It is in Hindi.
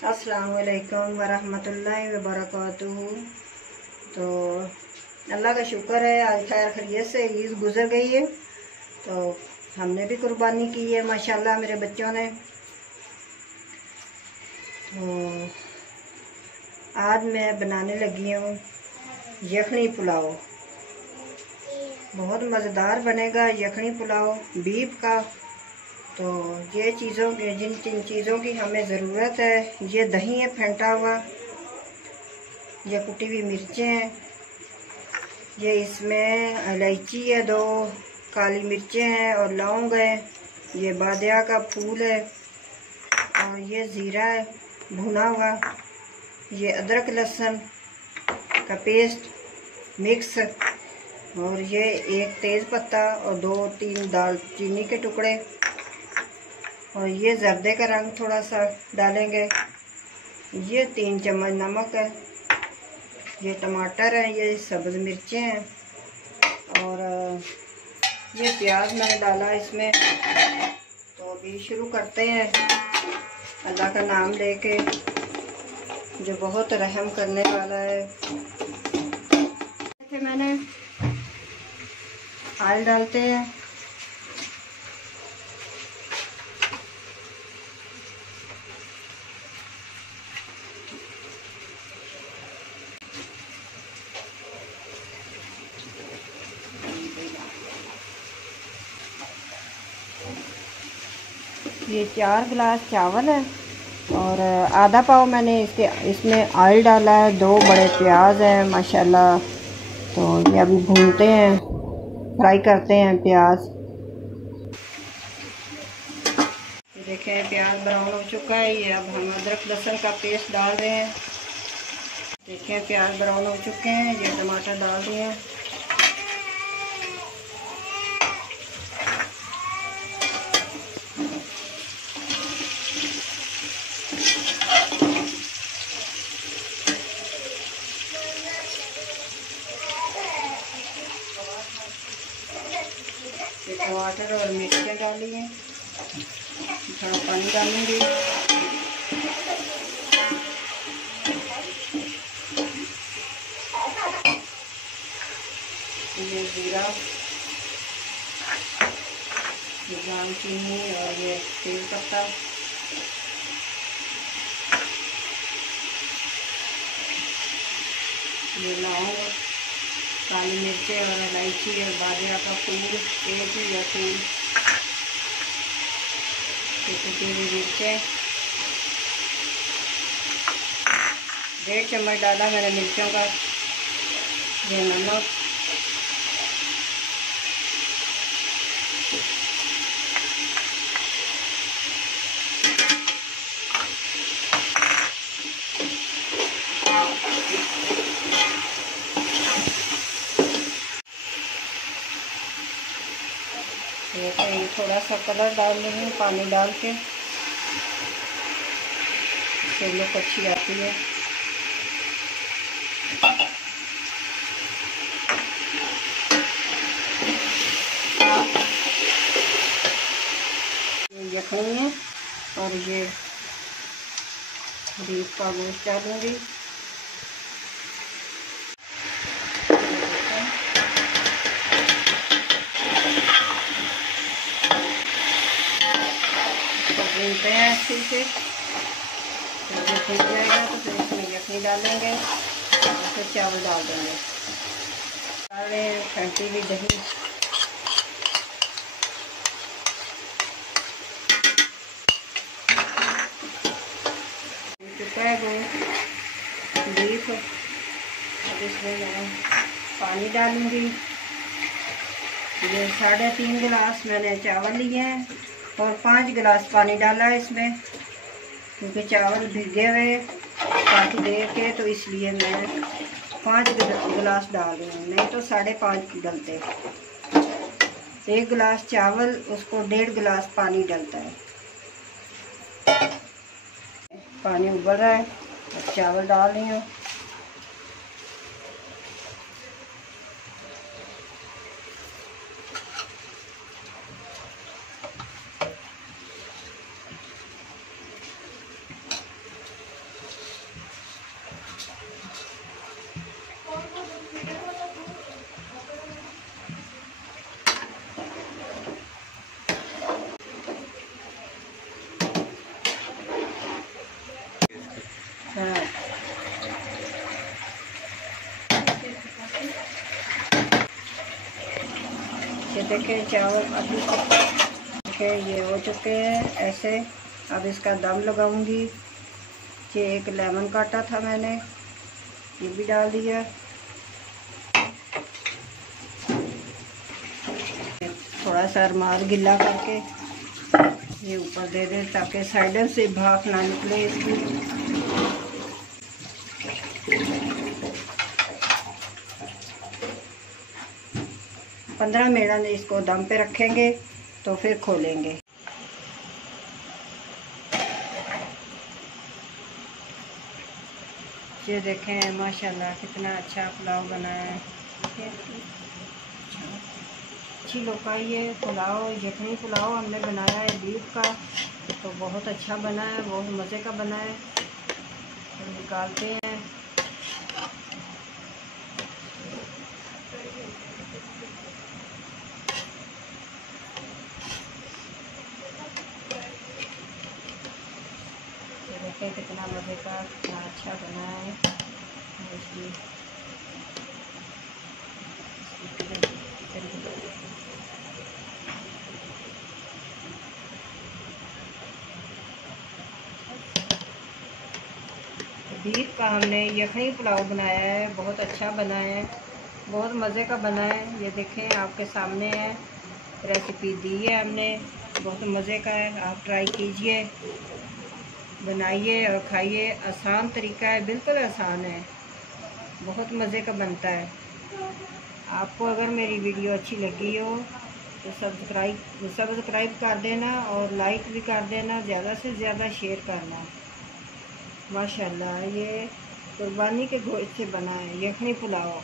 अस्सलाम वालेकुम वरहमतुल्लाहि वबरकातुहू। तो अल्लाह का शुक्र है, आज खैर खैरियत से ईद गुज़र गई है। तो हमने भी कुर्बानी की है माशाल्लाह मेरे बच्चों ने। तो आज मैं बनाने लगी हूँ यखनी पुलाव। बहुत मज़ेदार बनेगा यखनी पुलाव बीफ का। तो ये चीज़ों के जिन चीज़ों की हमें ज़रूरत है, ये दही है फेंटा हुआ, ये कुटी हुई मिर्चें हैं, ये इसमें इलायची है, 2 काली मिर्चें हैं और लौंग है, ये बादिया का फूल है और ये ज़ीरा है भुना हुआ, ये अदरक लहसुन का पेस्ट मिक्स, और ये 1 तेज़ पत्ता और 2-3 दालचीनी के टुकड़े, और ये जर्दे का रंग थोड़ा सा डालेंगे। ये 3 चम्मच नमक है, ये टमाटर है, ये सब्ज़ मिर्चें हैं और ये प्याज मैंने डाला इसमें। तो अभी शुरू करते हैं अल्लाह का नाम लेके, जो बहुत रहम करने वाला है। मैंने ऑयल डालते हैं, ये 4 गिलास चावल है और आधा पाव मैंने इसमें ऑयल डाला है। 2 बड़े प्याज हैं माशाल्लाह। तो ये अभी भूनते हैं, फ्राई करते हैं प्याज। ये देखें प्याज ब्राउन हो चुका है। ये अब हम अदरक लहसुन का पेस्ट डाल रहे हैं। देखें प्याज ब्राउन हो चुके हैं। ये टमाटर डाल दिए हैं। टमाटर और मिर्चें डाली हैं, थोड़ा पानी डालूंगी। ये जीरा, दालचीनी और ये तेज पत्ता, ये लौंग, काली मिर्चें और इलायची और बादिया का फूल, एक ही या फूल, कुटी हुई मिर्चें, 1.5 चम्मच डाला मैंने मिर्चों का, ये नमक, ये थोड़ा सा कलर डाल रही हूँ पानी डाल के, इससे लुक अच्छी आती है। ये यखनी है और ये बीफ का गोश्त डालूंगी। भूनते हैं अच्छे से, जब ये भून जाएगा तो फिर इसमें यखनी डालेंगे और फिर चावल डाल देंगे। डाल रहे हैं फेंटी हुई दही, चुका है वो बीफ। अब इसमें मैं पानी डालूंगी। ये 3.5 गिलास मैंने चावल लिए हैं और 5 गिलास पानी डाला है इसमें, क्योंकि चावल भिगे हुए काफ़ी देर के, तो इसलिए मैं 5 गिलास डाल रही हूँ, नहीं तो 5.5 डलते। 1 गिलास चावल, उसको 1.5 गिलास पानी डलता है। पानी उबल रहा है, अब चावल डाल रही हूँ। देखें चावल अभी देखें ये हो चुके हैं ऐसे। अब इसका दम लगाऊंगी। ये एक लेमन काटा था मैंने, ये भी डाल दिया। थोड़ा सा रुमाल गिला करके ये ऊपर दे दें ताकि साइडों से भाप ना निकले इसकी। पंद्रह मिनट इसको दम पे रखेंगे तो फिर खोलेंगे। ये देखें माशाल्लाह कितना अच्छा पुलाव बना है। अच्छी लोका ये पुलाव, यखनी पुलाव हमने बनाया है बीफ का, तो बहुत अच्छा बना है, बहुत मज़े का बना है। तो निकालते हैं। देखें कितना मज़े का, कितना अच्छा बना है। बीफ का हमने यखनी पुलाव बनाया है, बहुत अच्छा बना है, बहुत मज़े का बना है। ये देखें आपके सामने है, रेसिपी दी है हमने, बहुत मज़े का है। आप ट्राई कीजिए, बनाइए और खाइए। आसान तरीका है, बिल्कुल आसान है, बहुत मज़े का बनता है। आपको अगर मेरी वीडियो अच्छी लगी हो तो सब्सक्राइब कर देना और लाइक भी कर देना, ज़्यादा से ज़्यादा शेयर करना। माशाल्लाह ये कुर्बानी के गोश्त से बना है यखनी पुलाव।